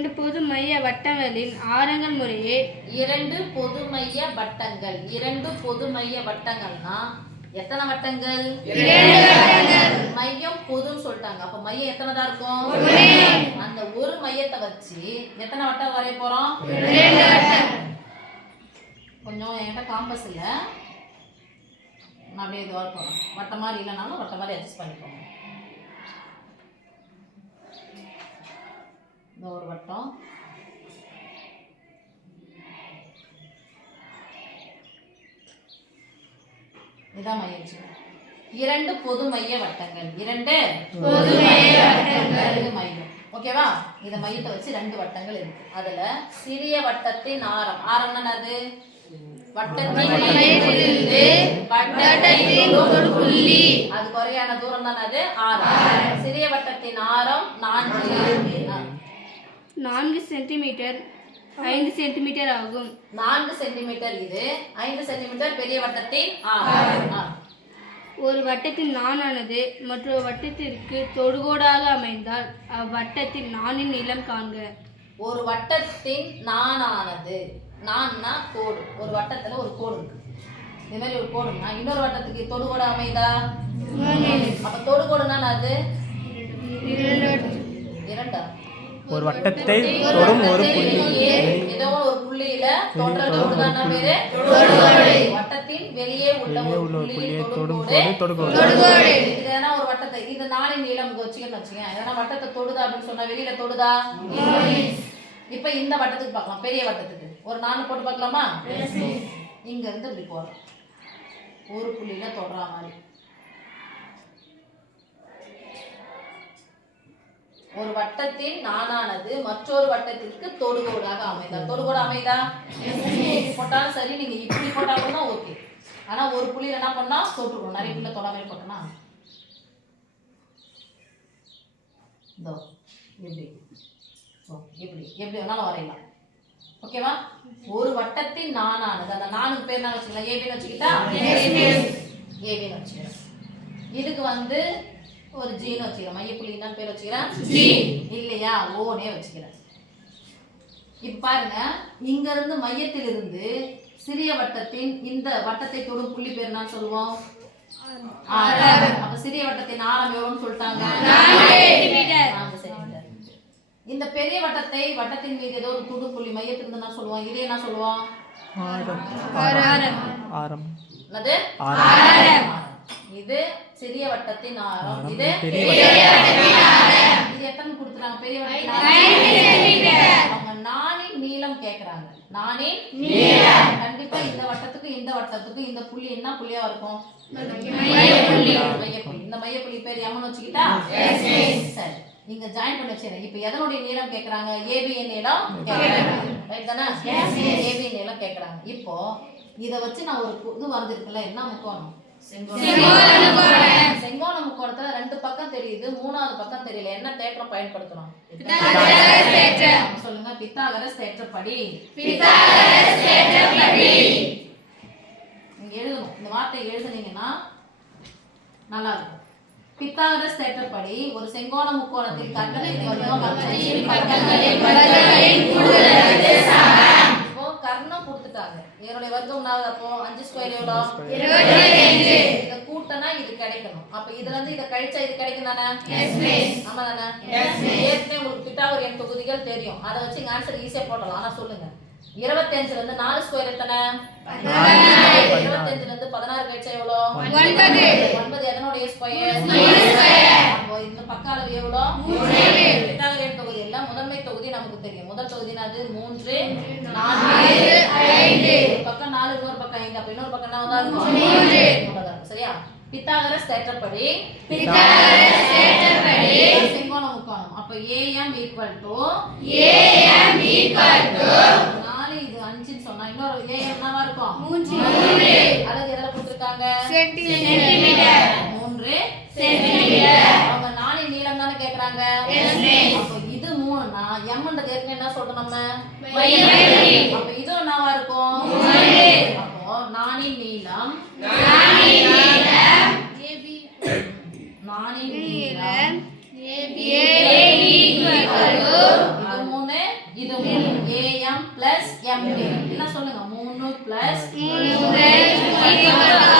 இரண்டு பொது மைய வட்டங்களின் ஆரங்கள் முறையே இரண்டு பொது மைய வட்டங்கள். இரண்டு பொது மைய வட்டங்கள்னா எத்தனை வட்டங்கள்? மையம் பொதுன்னு சொல்லிட்டாங்க. அப்ப மையம் எத்தனை தான் இருக்கும்? அந்த ஒரு மையத்தை வச்சு எத்தனை வட்டம் வரைய போறோம்? கொஞ்சம் என்கிட்ட காம்பஸ் இல்ல, நான் அப்படியே இது வர போறேன். வட்ட மாதிரி இல்லைனாலும் வட்ட மாதிரி அட்ஜஸ்ட் பண்ணிக்கோங்க. இந்த ஒரு வட்டம், இதான் மையம். இரண்டு பொது மைய வட்டங்கள். இரண்டு பொது மைய வட்டங்கள் மையம். ஓகேவா? இந்த மையத்தை வச்சு ரெண்டு வட்டங்கள் இருக்கு. அதுல சிறிய வட்டத்தின் ஆரம், ஆரம்னா என்னது? வட்டத்தின் மையத்திலிருந்து வட்டத்தின் ஒரு புள்ளி, அது குறையான தூரம் தான் அது ஆரம். சிறிய வட்டத்தின் ஆரம் 4 சென்டிமீட்டர் 5 சென்டிமீட்டர் ஆகும். 4 சென்டிமீட்டர் இது, 5 சென்டிமீட்டர் பெரிய வட்டத்தின் ஆரம். ஒரு வட்டத்தின் நானானது மற்றொரு வட்டத்திற்கு தொடுகோடாக அமைந்தால் அவ்வட்டத்தின் நானின் நீளம் காண்க. ஒரு வட்டத்தின் நானானது, நான்னா கோடு, ஒரு வட்டத்துல ஒரு கோடு இருக்கு. இது மாதிரி ஒரு கோடுனா இன்னொரு வட்டத்துக்கு தொடுகோடு அமைதா? அப்ப தொடுகோடுனா அது இரண்டா? ஒரு வட்டத்தை தொடும் ஒரு புள்ளி, ஏதோ ஒரு புள்ளியில தொடுறது தான் பேரு தொடுகோடு. வட்டத்தின் வெளியே உள்ள ஒரு புள்ளியை தொடும் தொடுகோடு. இதனா ஒரு வட்டத்தை, இது நாலின் நீளம் வச்சுக்கன்னு ஏன்னா வட்டத்தை தொடுதா அப்படின்னு சொன்னா வெளியில தொடுதா? இப்ப இந்த வட்டத்துக்கு பார்க்கலாம், பெரிய வட்டத்துக்கு ஒரு 4 போட்டு பார்க்கலாமா? இங்க இருந்து இப்படி போறோம், ஒரு புள்ளியில தொடுற மாதிரி. ஒரு வட்டத்தின் நானானது மற்றொரு வட்டத்திற்கு தொடுகோடாக அமைதா? தொடுகோடு அமைதா? போட்டாலும் சரி, நீங்க இப்படி போட்டாலும் தான் ஓகே. ஆனா ஒரு புள்ளியில என்ன பண்ணா தொட்டுக்கணும். நிறைய புள்ள தொட மாதிரி போட்டோம்னா இதோ இப்படி இப்படி எப்படி வேணாலும் வரையலாம். ஓகேவா? ஒரு வட்டத்தின் நானானது, அந்த நானுக்கு பேர் என்ன வச்சுக்கலாம்? ஏபின்னு வச்சுக்கிட்டா ஏபின்னு வச்சுக்கிறேன். இதுக்கு வந்து ஒரு ஜீன்னு வச்சுக்கிறேன். மையப்புள்ளி என்ன பேர் வச்சுக்கிறேன்? ஜி இல்லையா? ஓனே வச்சுக்கிறேன். இப்ப பாருங்க, இங்க இருந்து மையத்திலிருந்து சிறிய வட்டத்தின் இந்த வட்டத்தை தொடும் புள்ளி பேர் என்ன சொல்லுவோம்? ஆரம். அப்ப சிறிய வட்டத்தின் ஆரம் எவ்வளவுன்னு சொல்லிட்டாங்க? 4 சென்டிமீட்டர். இந்த பெரிய வட்டத்தை வட்டத்தின் மீது ஏதோ ஒரு தொடு புள்ளி மையத்திலிருந்து என்ன சொல்லுவோம்? இதே என்ன சொல்லுவோம்? ஆரம். என்னது? ஆரம். இது சிறிய வட்டத்தின் ஆரம், இது பெரிய வட்டத்தின் ஆரம். இது எத்தனை கொடுத்துறாங்க? பெரிய வட்டத்தின் ஆரம். அவங்க நானின் நீளம் கேக்குறாங்க. நானின் நீளம் கண்டிப்பா இந்த வட்டத்துக்கு இந்த வட்டத்துக்கு இந்த புள்ளி என்ன புள்ளியா இருக்கும்? மையப்புள்ளி. மையப்புள்ளி. இந்த மையப்புள்ளி பேர் எம்னு வச்சுக்கிட்டா சரி, நீங்க ஜாயின் பண்ணி வச்சிருங்க. இப்போ எதனுடைய நீளம் கேக்குறாங்க? ஏபி நீளம் கேக்குறாங்க. ரைட் தானே? ஏபி நீளம் கேக்குறாங்க. இப்போ இத வச்சு நான் ஒரு இது வரைஞ்சிருக்கல, என்ன முக்கோணம்? செங்கோண முக்கோணத்துல 2 பக்கம் தெரியுது, 3வது பக்கம் தெரியல. என்ன தேற்றம் பயன்படுத்தணும்? சொல்லுங்க. பித்தாகரஸ் தேற்றப்படி. நீங்க எழுதணும், இந்த வார்த்தையை எழுதுனீங்கன்னா நல்லா இருக்கும். பித்தாகரஸ் தேற்றப்படி ஒரு செங்கோண முக்கோணத்தின் கர்ணத்தின் வர்க்கம் அச்சின் பக்கங்களின் வர்க்கங்களின் கூடுதலுக்கு சமம். இப்போ கர்ணம் கொடுத்துட்டாங்க, இதனுடைய வர்க்கம் என்ன? அப்போ 5 ஸ்கொயர் எவ்வளவு? 25. இத கூட்டனா இது கிடைக்கணும். அப்ப இதுல இருந்து இத கழிச்சா இது கிடைக்கும் தானே? ஆமா தானே? ஏற்கனவே உங்களுக்கு பித்தாகோரியன் தொகுதிகள் தெரியும், அதை வச்சு இங்க ஆன்சர் ஈஸியா போடலாம். ஆனா சொல்லுங்க, 25ல இருந்து 4 ஸ்கொயர் எத்தனை? 25ல இருந்து 16 கழிச்சா எவ்வளவு? 9. எதனுடைய ஸ்கொயர்? அப்போ இந்த பக்க அளவு எவ்வளவு? 3. பித்தாகோரியன் தொகுதி எல்லாம் முதன்மை தொகுதி நமக்கு தெரியும். முதல் தொகுதினா அது 3, 4, 5. ஒரு பக்கம் 4, இன்னொரு பக்கம் 5. அப்ப இன்னொரு பக்கம் என்னவா இருக்கும்? சரியா? பித்தாகரஸ் தேற்றப்படி செங்கோண முக்கோணம். அப்ப AM = 4, இது 5 ன்னு சொன்னா இன்னொரு AM என்னவா இருக்கும்? 3. அழகு எதல கொடுத்திருக்காங்க? சென்டிமீட்டர். 3 சென்டிமீட்டர். அவங்க 4 நீளம் தான கேக்குறாங்க. அப்ப இது 3னா m ன்றது ஏற்கனவே என்ன சொல்றோம் நம்ம? மையப்புள்ளி. அப்ப இது என்னவா இருக்கும்? 3. அப்போ 4 இன் நீளம் AB AB = 3 இது 3 am plus mp என்ன சொல்லுங்க 3 plus 3 plus